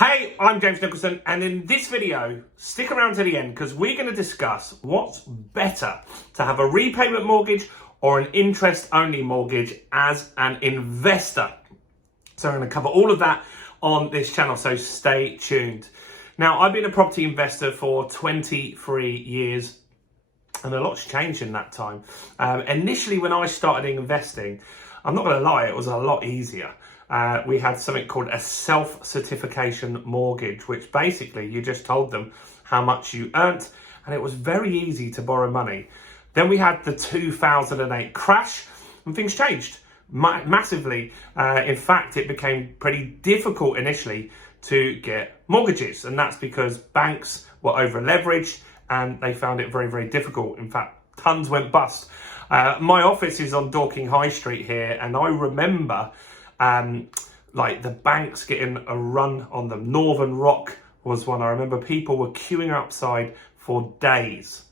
Hey, I'm James Nicholson, and in this video, stick around to the end because we're going to discuss what's better, to have a repayment mortgage or an interest-only mortgage as an investor. So I'm going to cover all of that on this channel, so stay tuned. Now, I've been a property investor for 23 years, and a lot's changed in that time. Initially, when I started investing, I'm not going to lie, it was a lot easier. We had something called a self-certification mortgage, which basically you just told them how much you earned, and it was very easy to borrow money. Then we had the 2008 crash, and things changed massively. In fact, it became pretty difficult initially to get mortgages, and that's because banks were over-leveraged and they found it very, very difficult. In fact, tons went bust. My office is on Dorking High Street here, and I remember like the banks getting a run on them. Northern Rock was one. I remember people were queuing outside for days.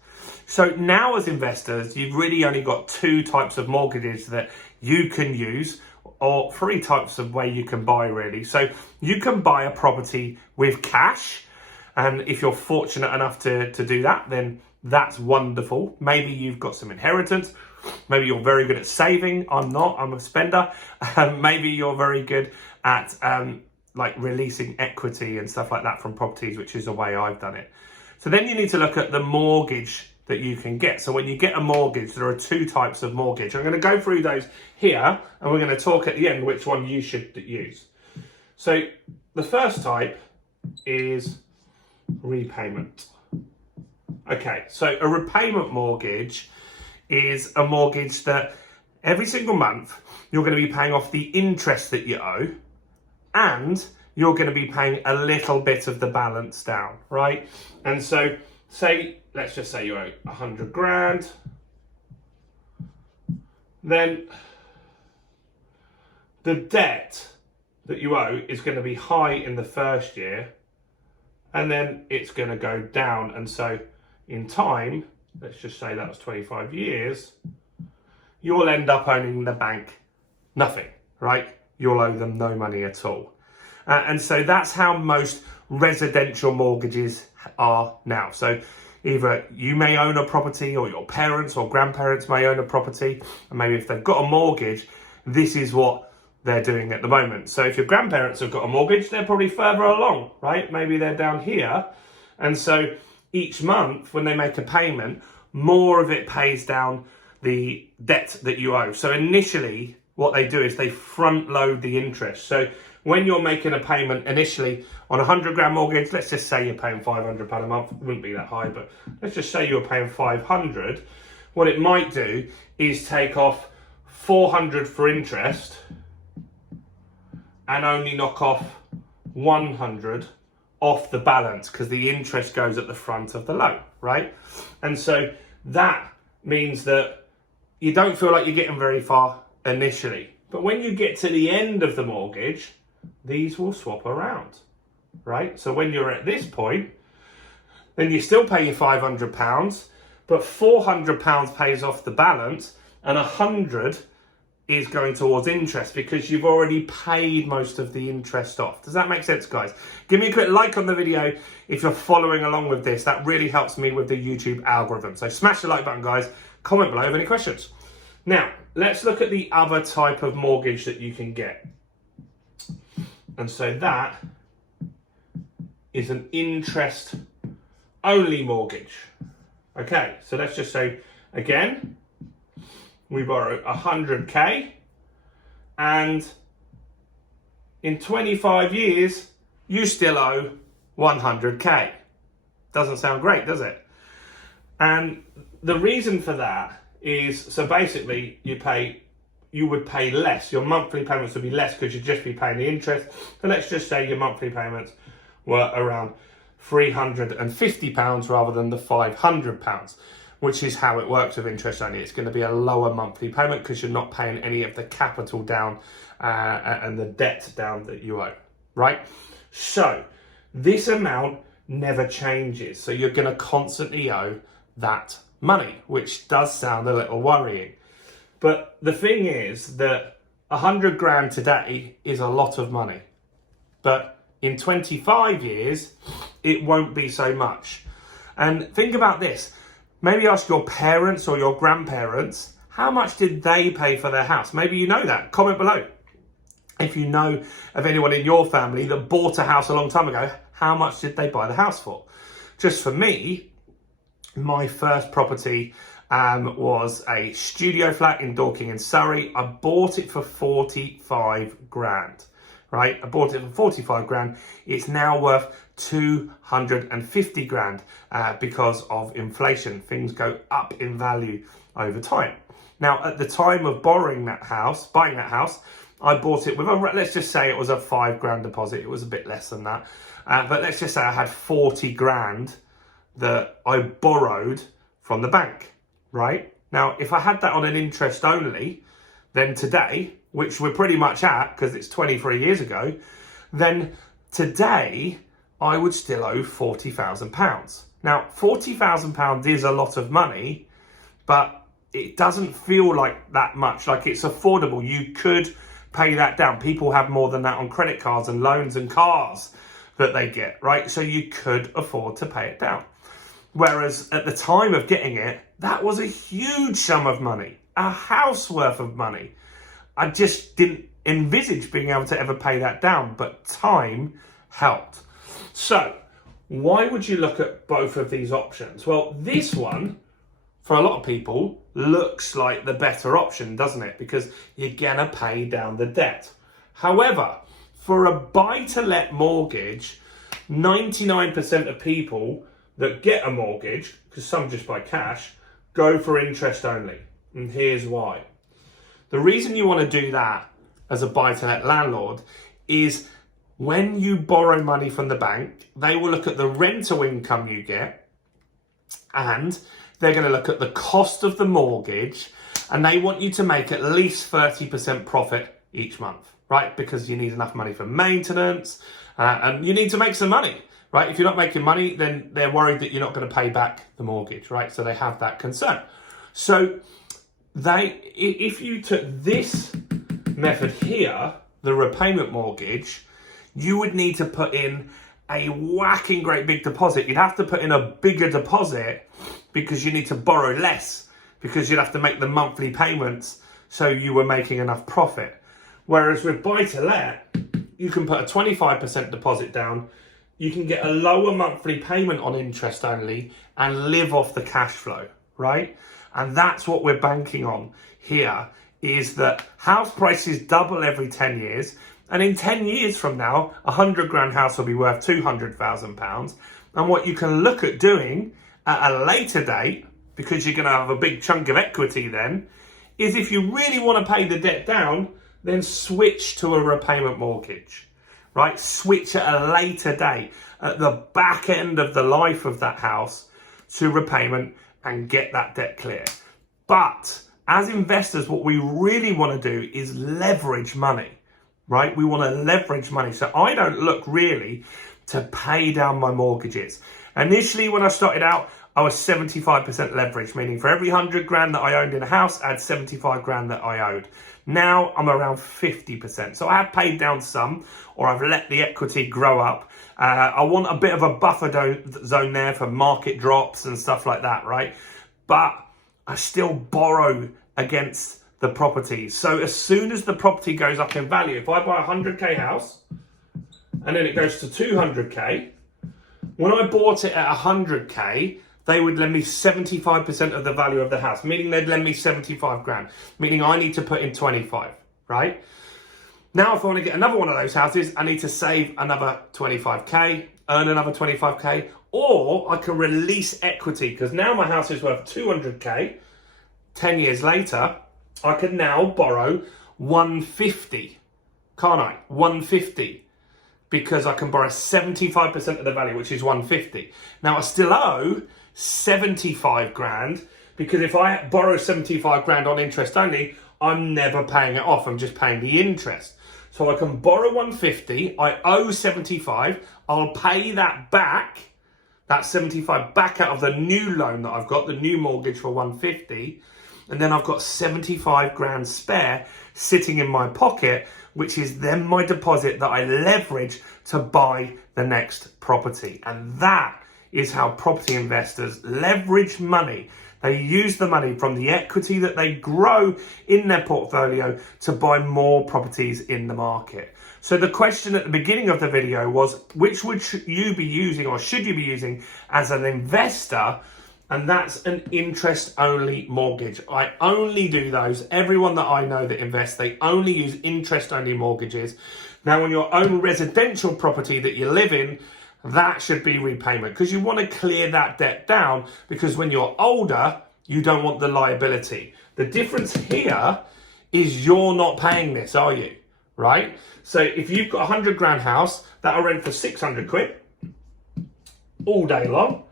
So now as investors, you've really only got two types of mortgages that you can use, or three types of way you can buy really. So you can buy a property with cash, and if you're fortunate enough to do that, then that's wonderful. Maybe you've got some inheritance. Maybe you're very good at saving. I'm not, I'm a spender. Maybe you're very good at like releasing equity and stuff like that from properties, which is the way I've done it. So then you need to look at the mortgage that you can get. So when you get a mortgage, there are two types of mortgage. I'm going to go through those here, and we're going to talk at the end which one you should use. So the first type is repayment. Okay, so a repayment mortgage is a mortgage that every single month you're going to be paying off the interest that you owe, and you're going to be paying a little bit of the balance down, right? And so let's just say you owe 100 grand. Then the debt that you owe is going to be high in the first year, and then it's going to go down. And so in time, let's just say that was 25 years, you'll end up owing the bank nothing, right? You'll owe them no money at all. And so that's how most residential mortgages are now. So either you may own a property, or your parents or grandparents may own a property, and maybe if they've got a mortgage, this is what they're doing at the moment. So if your grandparents have got a mortgage, they're probably further along, right? Maybe they're down here. And so each month when they make a payment, more of it pays down the debt that you owe. So initially what they do is they front load the interest. So when you're making a payment initially on a 100 grand mortgage, let's just say you're paying £500 a month, it wouldn't be that high, but let's just say you're paying 500. What it might do is take off 400 for interest and only knock off 100 off the balance, because the interest goes at the front of the loan, right? And so that means that you don't feel like you're getting very far initially. But when you get to the end of the mortgage, these will swap around, right? So when you're at this point, then you still pay your £500, but £400 pays off the balance, and 100 is going towards interest because you've already paid most of the interest off. Does that make sense, guys? Give me a quick like on the video if you're following along with this. That really helps me with the YouTube algorithm. So smash the like button, guys. Comment below with any questions. Now, let's look at the other type of mortgage that you can get. And so that is an interest-only mortgage. Okay, so let's just say, again, we borrow 100k, and in 25 years, you still owe 100k. Doesn't sound great, does it? And the reason for that is, so basically you would pay less. Your monthly payments would be less because you'd just be paying the interest. So let's just say your monthly payments were around £350 rather than the £500. Which is how it works with interest only. It's going to be a lower monthly payment because you're not paying any of the capital down and the debt down that you owe, right? So this amount never changes. So you're going to constantly owe that money, which does sound a little worrying. But the thing is that 100 grand today is a lot of money. But in 25 years, it won't be so much. And think about this. Maybe ask your parents or your grandparents, how much did they pay for their house? Maybe you know that. Comment below. If you know of anyone in your family that bought a house a long time ago, how much did they buy the house for? Just for me, my first property was a studio flat in Dorking in Surrey. I bought it for 45 grand, right? I bought it for 45 grand. It's now worth 250 grand because of inflation. Things go up in value over time. Now, at the time of buying that house, I bought it with let's just say it was a 5 grand deposit. It was a bit less than that. But let's just say I had 40 grand that I borrowed from the bank, right? Now, if I had that on an interest only, then today, which we're pretty much at because it's 23 years ago, then today I would still owe £40,000. Now, £40,000 is a lot of money, but it doesn't feel like that much, like it's affordable. You could pay that down. People have more than that on credit cards and loans and cars that they get, right? So you could afford to pay it down. Whereas at the time of getting it, that was a huge sum of money, a house worth of money. I just didn't envisage being able to ever pay that down, but time helped. So why would you look at both of these options? Well, this one, for a lot of people, looks like the better option, doesn't it? Because you're gonna pay down the debt. However, for a buy-to-let mortgage, 99% of people that get a mortgage, because some just buy cash, go for interest only. And here's why. The reason you want to do that as a buy-to-let landlord is when you borrow money from the bank, they will look at the rental income you get and they're going to look at the cost of the mortgage and they want you to make at least 30% profit each month, right? Because you need enough money for maintenance and you need to make some money, right? If you're not making money, then they're worried that you're not going to pay back the mortgage, right? So they have that concern. So if you took this method here, the repayment mortgage, you would need to put in a whacking great big deposit. You'd have to put in a bigger deposit because you need to borrow less, because you'd have to make the monthly payments so you were making enough profit. Whereas with buy-to-let, you can put a 25% deposit down, you can get a lower monthly payment on interest only and live off the cash flow, right? And that's what we're banking on here, is that house prices double every 10 years. And in 10 years from now, a 100 grand house will be worth £200,000. And what you can look at doing at a later date, because you're going to have a big chunk of equity then, is if you really want to pay the debt down, then switch to a repayment mortgage, right? Switch at a later date, at the back end of the life of that house, to repayment and get that debt clear. But as investors, what we really want to do is leverage money, right? We want to leverage money. So I don't look really to pay down my mortgages. Initially, when I started out, I was 75% leverage, meaning for every 100 grand that I owned in a house, I had 75 grand that I owed. Now I'm around 50%. So I have paid down some, or I've let the equity grow up. I want a bit of a buffer zone there for market drops and stuff like that, right? But I still borrow against the property. So as soon as the property goes up in value, if I buy a 100k house and then it goes to 200k, when I bought it at 100k, they would lend me 75% of the value of the house, meaning they'd lend me 75 grand, meaning I need to put in 25, right? Now, if I want to get another one of those houses, I need to save another 25k, earn another 25k, or I can release equity, because now my house is worth 200k. 10 years later, I can now borrow 150, can't I? 150, because I can borrow 75% of the value, which is 150. Now I still owe 75 grand, because if I borrow 75 grand on interest only, I'm never paying it off, I'm just paying the interest. So I can borrow 150, I owe 75, I'll pay that back, that 75 back out of the new loan that I've got, the new mortgage for 150, and then I've got 75 grand spare sitting in my pocket, which is then my deposit that I leverage to buy the next property. And that is how property investors leverage money. They use the money from the equity that they grow in their portfolio to buy more properties in the market. So the question at the beginning of the video was, which would you be using, or should you be using as an investor? And that's an interest-only mortgage. I only do those. Everyone that I know that invests, they only use interest-only mortgages. Now, on your own residential property that you live in, that should be repayment, because you want to clear that debt down, because when you're older, you don't want the liability. The difference here is you're not paying this, are you? Right? So if you've got a 100 grand house, that'll rent for 600 quid all day long.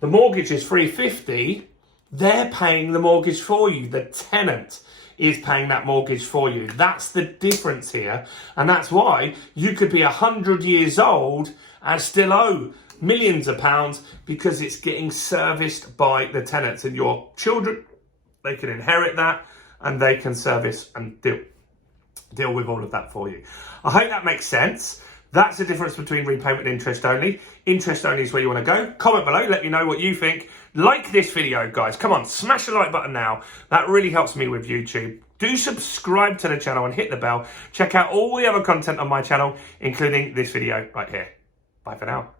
The mortgage is 350, they're paying the mortgage for you. The tenant is paying that mortgage for you. That's the difference here. And that's why you could be 100 years old and still owe millions of pounds, because it's getting serviced by the tenants, and your children, they can inherit that and they can service and deal with all of that for you. I hope that makes sense. That's the difference between repayment and interest only. Interest only is where you want to go. Comment below, let me know what you think. Like this video, guys. Come on, smash the like button now. That really helps me with YouTube. Do subscribe to the channel and hit the bell. Check out all the other content on my channel, including this video right here. Bye for now.